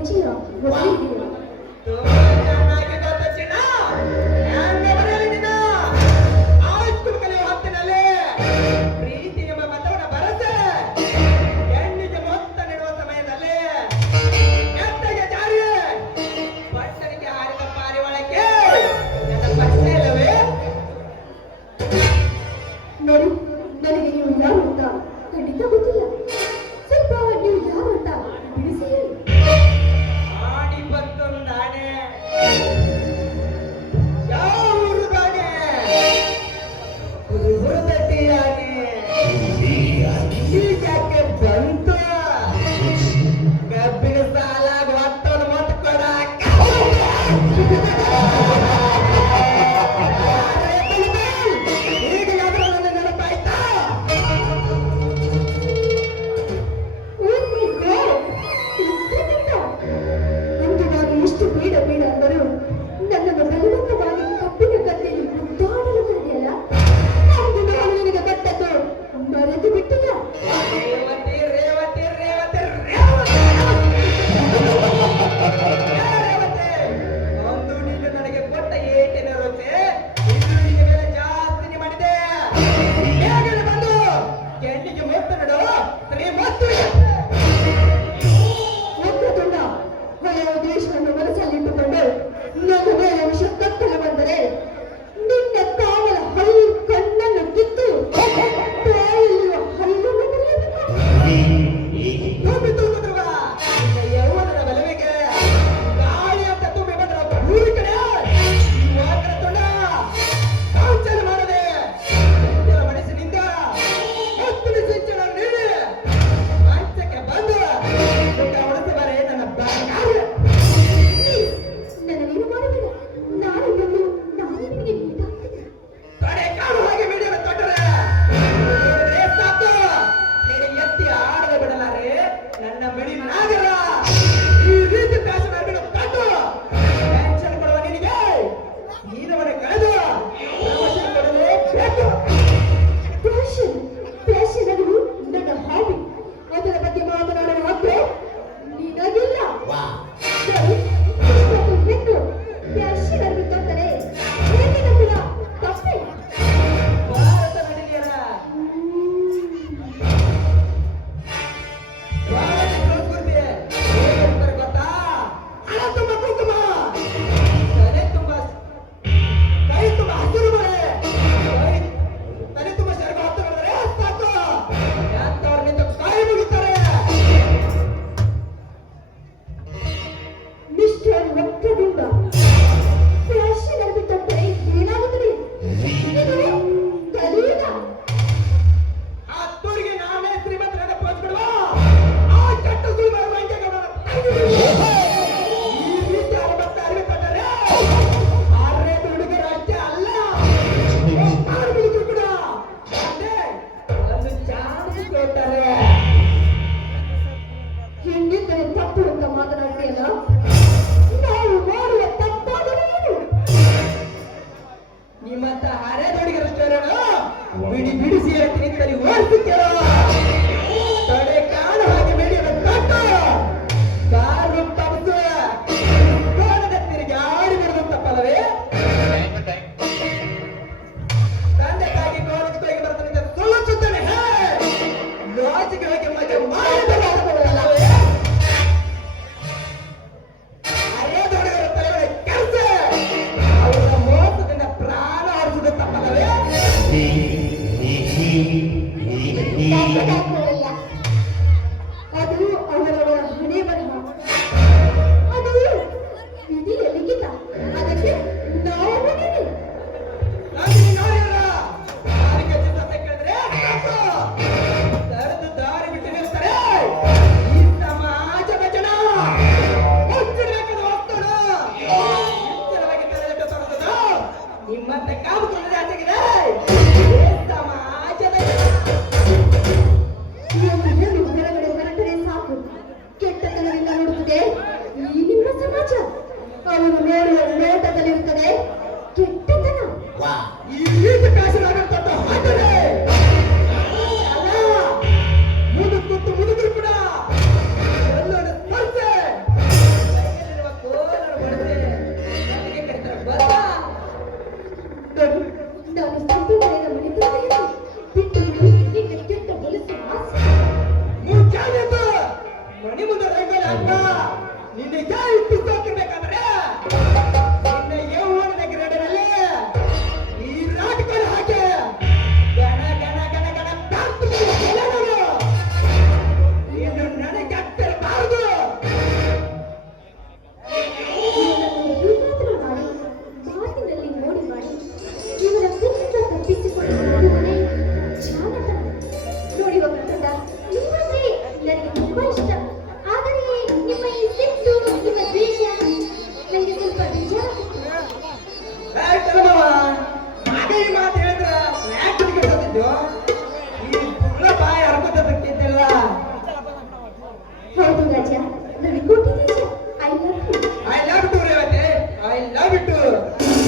我记得我记得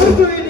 Thank you.